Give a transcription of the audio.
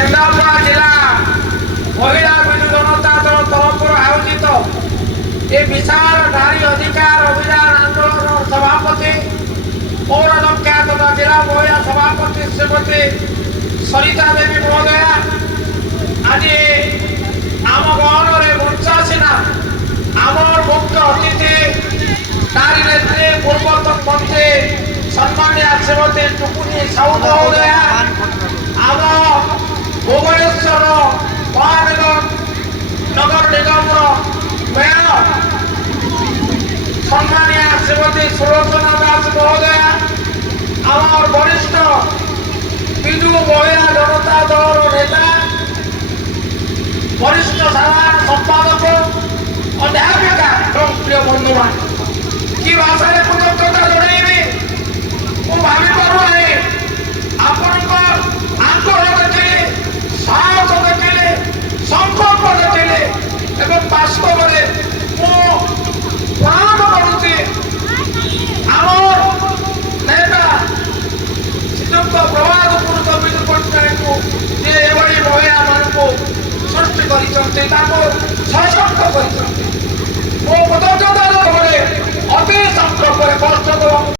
केन्द्रापड़ा जिला महिला विजु जनता दल तरफ आयोजित ये विशाल नारी अधिकार अभियान आंदोलन सभापति पौरनख्या तथा जिला महिला सभापति श्रीमती सरिता देवी महोदया आज आम गहन मंचासीना आमर मुख्य अतिथि नारी नेत्री पूर्वतन मंत्री सम्मानिया श्रीमती टुकुनी साहू महोदया आम भुवनेश्वर महानगर नगर निगम मेयर सम्मानिया श्रीमती सुलोचना दास महोदया आम वरिष्ठ विजु महिला जनता दल नेता वरिष्ठ साधारण संपादक अध्यापिका प्रिय बंधुमान कि भाषा कृतज्ञता जन ମୁଁ ଭାବିପାରୁନାହିଁ ଆପଣଙ୍କ ଆଗ୍ରହ ଦେଖିଲେ ସାହସ ଦେଖିଲେ ସଂକଳ୍ପ ଦେଖିଲେ ଏବଂ ବାସ୍ତବରେ ମୁଁ ପ୍ରଣାମ କରୁଛି ଆମର ନେତା ଶ୍ରୀଯୁକ୍ତ ପ୍ରଭାତ ପୁରୁଷ ବିଜୁ ପଟ୍ଟନାୟକଙ୍କୁ ଯିଏ ଏଭଳି ମହିଳାମାନଙ୍କୁ ସୃଷ୍ଟି କରିଛନ୍ତି ତାଙ୍କୁ ସଶକ୍ତ କରିଛନ୍ତି ମୋ କୃତଜ୍ଞତା ଅତି ସଂଖ୍ୟାରେ କଷ୍ଟ ଦେବାକୁ